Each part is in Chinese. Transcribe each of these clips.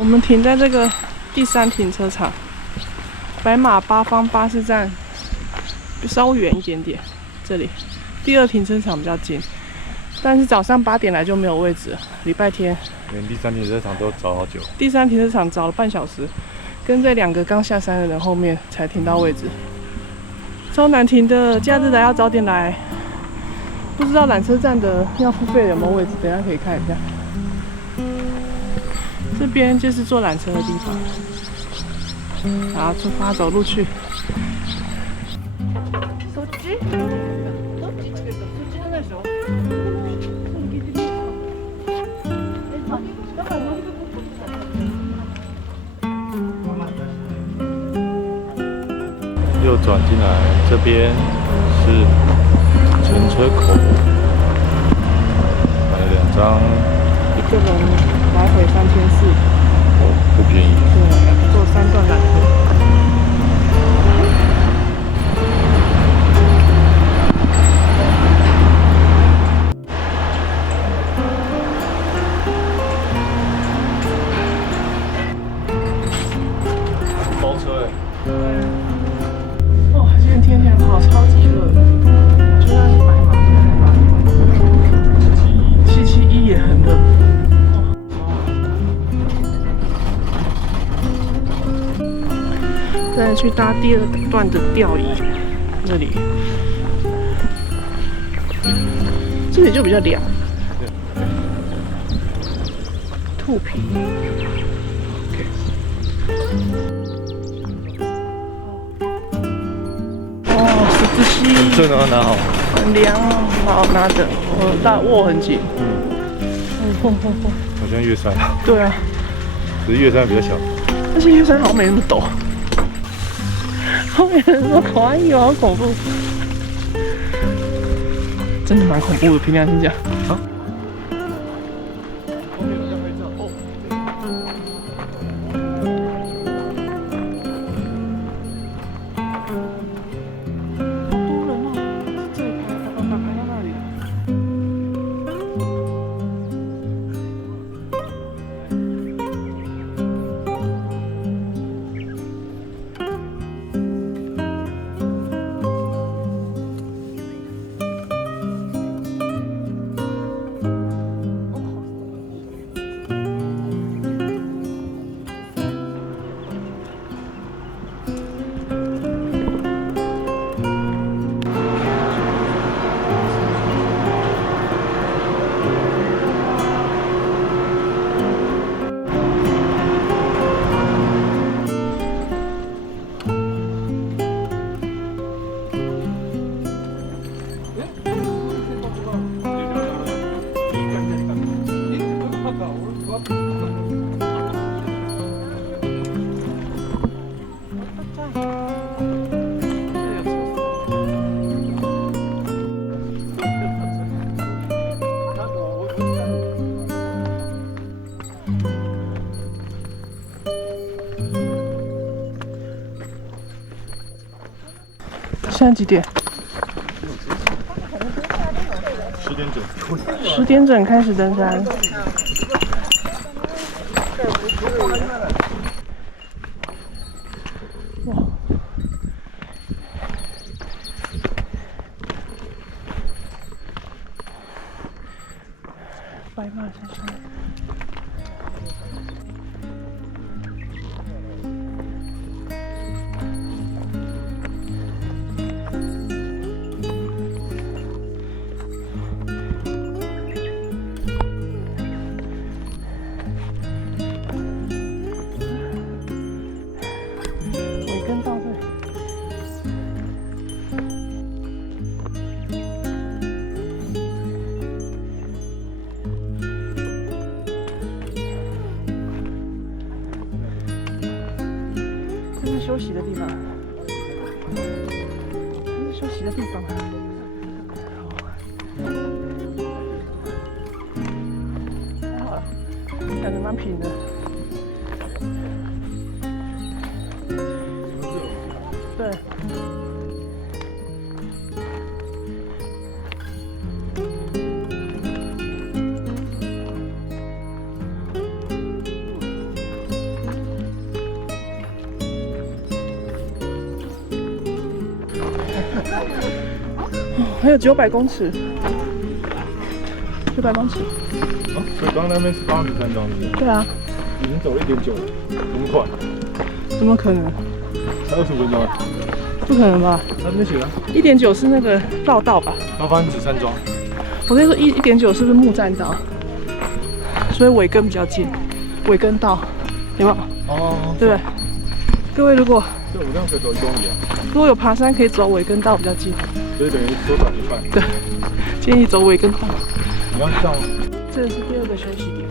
我们停在这个第3停车场，白马八方巴士站稍微远一点点。这里第2停车场比较近，但是早上8点来就没有位置了。礼拜天，连第3停车场都找好久。第3停车场找了半小时，跟这2个刚下山的人后面才停到位置，超难停的。假日来要早点来。不知道缆车站的要付费的有没有位置？等一下可以看一下。这边就是坐缆车的地方，然后出发走路去。右转进来，这边是乘车口，买了2张，一个人来回3400，哦，不便宜。对，坐3段缆车。包车哎。对。哇，今天天气很好，超级热的。就算是白马，771也很热。再去搭第2段的吊椅，这里就比较凉。兔皮。很正啊，拿好。很凉哦，好拿着，我握很紧。好像月山。对啊，只是月山比较小。但是月山好像没那么陡。后面人说可爱哟，好恐怖。真的蛮恐怖的，凭良心讲。啊？后面有人在拍照哦。现在几点10点整。10点整开始登山。哇！白马山上。休息的地方，这是休息的地方。还好了，感觉蛮平的。对。还有900公尺，900公尺。哦，所以刚刚那边是83庄，是不是？对啊，已经走了1.9了，这么快？怎么可能？才25分钟啊？不可能吧？那边写的1.9是那个绕道吧？八方子山庄。我跟你说，1.9是不是木栈道？所以尾根比较近，尾根道有没有？哦，对不对？各位如果对，我这样可以走1公里啊。如果有爬山，可以走尾根道比较近。所以等于缩短一半。对，建议走尾根道。你要上。这是第2个休息点。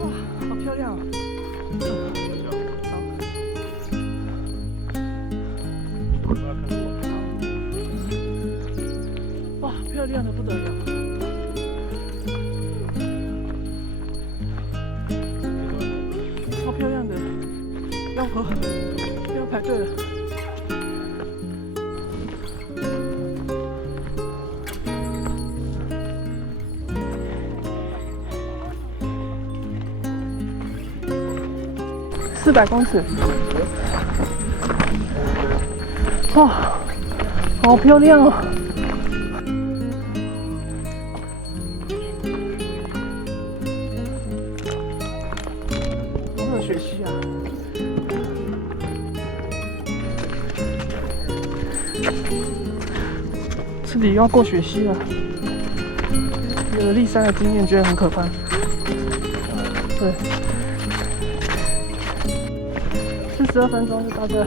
哇，好漂亮啊！哇，漂亮的不得了。超漂亮的，要排队了。400公尺，哇，好漂亮哦！有没有雪溪啊？这里要过雪溪了，有了立山的经验，觉得很可怕。对。42分钟就到这，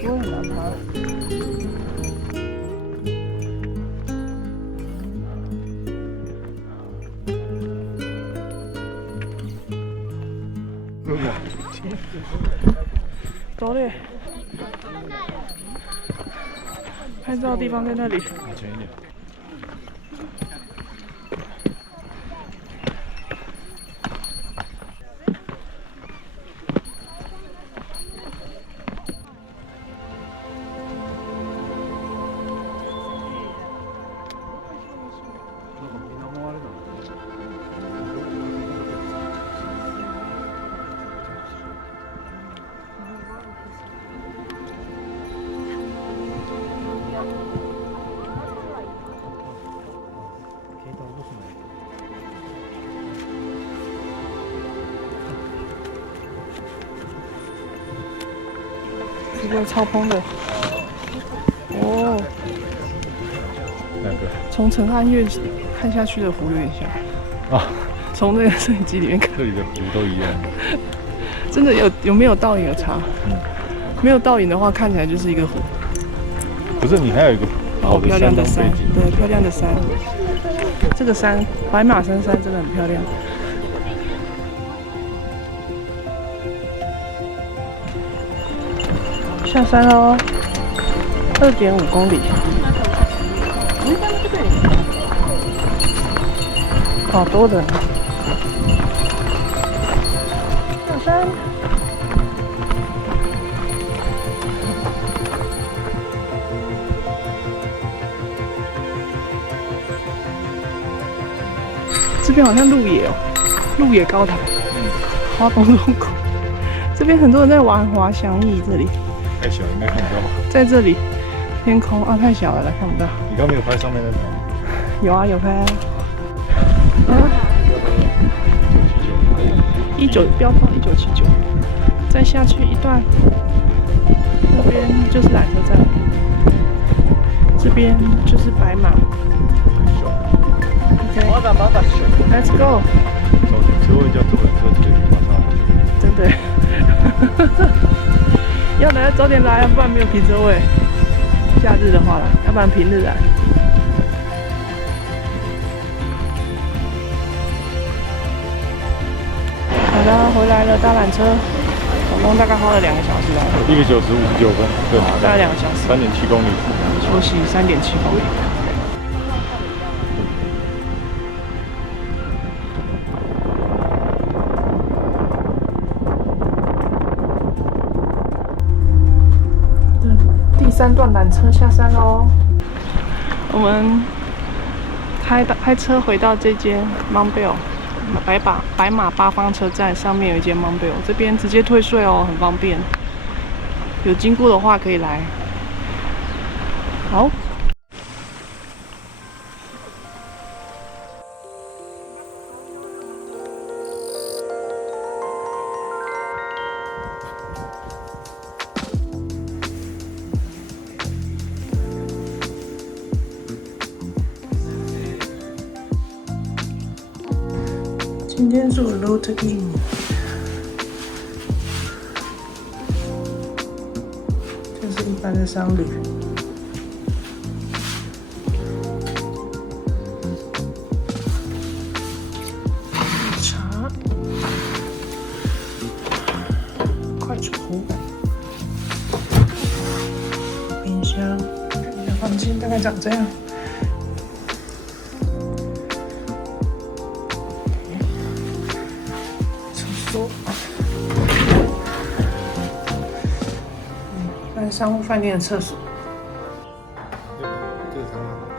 不会很难爬。走嘞！拍照的地方在那里。往前一点。这个超蓬的哦，哪个？从陈汉月看下去的湖有点像啊，从那个摄影机里面看，这里的湖都一样。真的有没有倒影有差？嗯，没有倒影的话，看起来就是一个湖。不是，你还有一个好的漂亮的山，山背景。对，漂亮的山。这个山，白马山山真的很漂亮。下山喽，2.5公里。好多人。下山。这边好像鹿野哦，鹿野高台，花东纵谷。这边很多人在玩滑翔翼，这里太小，应该看不到。在这里，天空啊太小了，看不到。你刚没有拍上面那条吗？有啊有拍啊。19标高1979，再下去一段，那边就是缆车站，这边就是白马。OK，Let's go。找停车位叫走缆车就可以马上来。真的，要来早点来，不然没有停车位。假日的话啦，要不然平日来。好的，回来了，搭缆车，总共大概花了2个小时吧。 1个小时59分，对，大概2个小时。3.7公里。休息3.7公里。第3段缆车下山喽。我们开车回到这间 Montbell 白马八方车站，上面有一间 Montbell， 这边直接退税哦，很方便。有经过的话可以来。好。今天住 Lotte Inn， 这是一般的商旅。茶，快煮壶，冰箱，你的房间大概长这样。一般商务饭店的厕所。这个长吗？